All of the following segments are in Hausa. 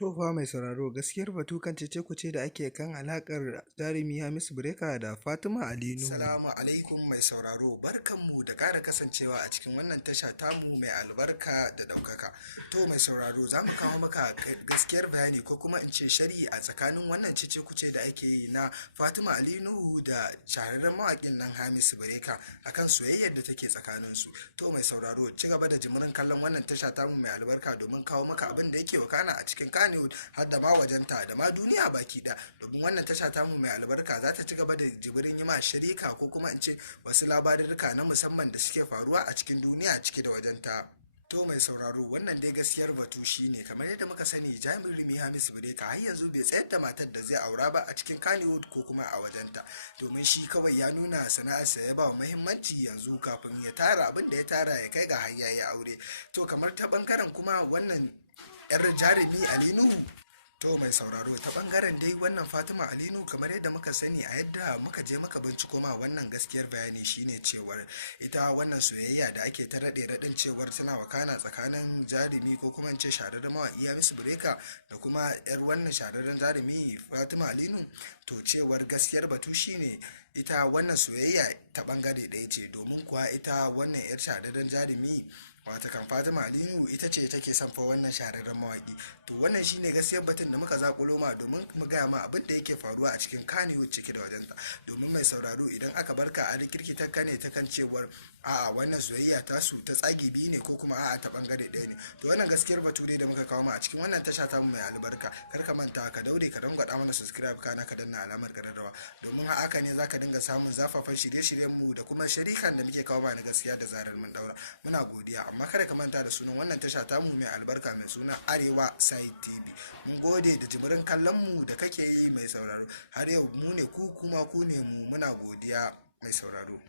To fa mai sauraro gaskiyar batu kan cece-kuce da ake kan alakar jarumi Hamisu Breaker da Fatima Ali Nuhu. Salamu alaikum mai sauraro, barkanmu da ƙara kasancewa a cikin wannan tasha tamu mai albarka da ɗaukaka. To mai sauraro, za mu kawo maka gaskiyar bayani ko kuma in ce shari'i a tsakanin wannan cece-kuce da ake yi na Fatima Ali Nuhu da shahararren mawaƙin nan Hamisu Breaker akan soyayyar da take tsakaninsu. To mai sauraro, ci gaba da jimirin kallon wannan tasha tamu mai albarka domin kawo maka abin da yake wakana a cikin Kannywood har da ma wajenta da ma duniya baki ɗaya. Domin wannan tasha tamu mai albarka za ta ci gaba da jibirin yi ma shirika ko kuma in ce wasu labarurruka na musamman da suke faruwa a cikin duniya cike da wajenta. To mai sauraro, wannan dai gaskiyar batu shine kamar yadda muka sani jarumi Hamisu Breaker har yanzu bai tsayar da matar da zai aura ba a cikin Kannywood ko kuma a wajenta, domin shi kawai ya nuna sana'arsa ya ba wa muhimmanci yanzu kafin ya tara abin da ya tara ya kai ga har ya aure. To kamar ta bangaren kuma wannan yar jarumi Ali Nuhu. To mai sauraro, ta bangaren dai wannan Fatima Alinu kamar yadda muka sani a yadda muka je muka binciko ma wannan gaskiyar bayani shine cewar ita wannan soyayya da ake ta raɗe raɗin cewar tana wakana tsakanin jarumi ko kuma in ce shahararren mawaƙi Hamisu Breaker da kuma yar wannan shahararren jarumi Fatima Alinu. To cewar gaskiyar batu shine ita wannan soyayya ta bangare ɗaya ce, domin kuwa ita wannan yar shahararren jarumi watakan Fatima Alinu ita ce take son fa wannan shahararren mawaki. To wannan shine gaskiyar batun da muka zakulo ma domin mu gaya ma abin da yake faruwa a cikin Kannywood cike da wajenta. Domin mai sauraro, idan aka barka a rikirkitar ka ne ta kan cewar a'a wannan soyayya tasu ta tsagi biyu ne ko kuma a'a ta bangare ɗaya ne. To wannan gaskiyar batu ne da muka kawo ma a cikin wannan tasha tamu mai albarka. Kar ka manta ka daure ka dangwada mana subscribe kana ka danna alamar kararrawa, domin haka ne zaka dinga samun zafafan shirye-shiryen mu da kuma shirikan da muke kawo ma na gaskiya da zarar mun daura. Muna godiya, amma kada ka manta da sunan wannan tasha tamu mai albarka mai suna Arewa Side TV. Mun gode da jimirin kallon mu da kake yi mai sauraro. Har yau mu ne ku kuma ku ne mu. Muna godiya mai sauraro.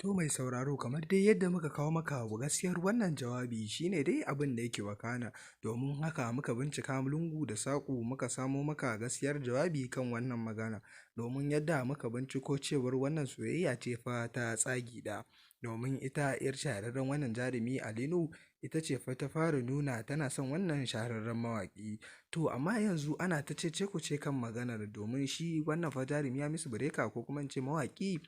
To mai sauraro, kamar dai yadda muka kawo maka gaskiyar wannan jawabi shine dai abin da yake wakana, domin haka muka bincika lungu da saƙo muka samo maka gaskiyar jawabi kan wannan magana, domin yadda muka binciko cewar wannan soyayya ce fa ta tsagi da, domin ita yar shahararren wannan jarumi Alinu ita ce fa ta fara nuna tana son wannan shahararren mawaƙi. To amma yanzu ana ta cece-kuce kan maganar, domin shi wannan fa jarumi Hamisu Breaker ko kuma in ce mawaƙi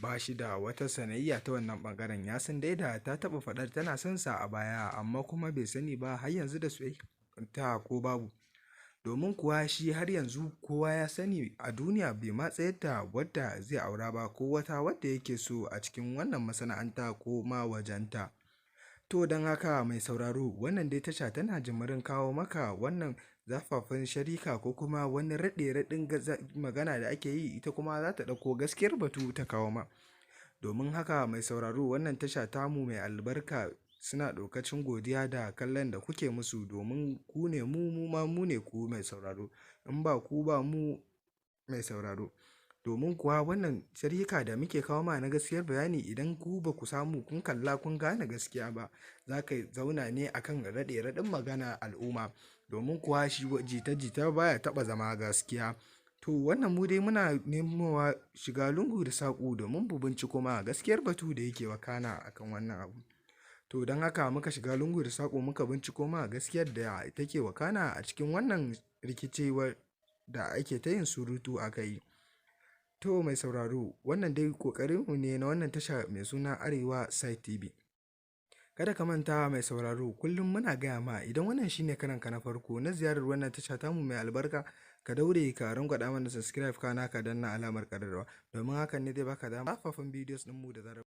ba shi da wata sanayya ta wannan bangaren. Ya san dai da ta taba faɗar tana son sa a baya, amma kuma bai sani ba har yanzu da soyayya ta ko babu, domin kuwa shi har yanzu kowa ya sani a duniya bai ma tsayar da wadda zai aura ba ko wata wadda yake so a cikin wannan masana'anta ko ma wajenta. To don haka mai sauraro, wannan dai tasha tana jimirin kawo maka wannan zafafan sharika ko kuma wani raɗe-raɗin magana da ake yi, ita kuma za ta ɗauko gaskiyar batu ta kawo ma. Domin haka mai sauraro, wannan tasha tamu mai albarka suna ɗaukacin godiya da kallon da kuke musu, domin ku ne mu ma mu ne ku mai sauraro, in ba ku ba mu mai sauraro. Domin kuwa wannan sharhika da muke kawo ma na gaskiyar bayani, idan ku ba ku samu kun kalla kun gane gaskiya ba, za ka zauna ne akan raɗe-raɗin magana al'umma, domin kuwa shi jita-jita baya taɓa zama gaskiya. To wannan mu dai muna nemowa shiga lungu da saƙo domin mu binciko ma gaskiyar batu da yake wakana akan wannan abu. To don haka muka shiga lungu da saƙo muka binciko ma gaskiyar da take wakana a cikin wannan rikicewar da ake ta yin surutu aka yi. To mai sauraro, wannan dai ƙoƙarinmu ne na wannan tasha mai suna Arewa Side TV. Kada ka manta mai sauraro, kullum muna gaya ma idan wannan shine karanka na farko na ziyarar wannan tasha tamu mai albarka, ka daure ka rangwada mana subscribe kana ka danna alamar ƙararrawa, domin hakan ne zai baka dama zafafan bidiyos ɗinmu da zarar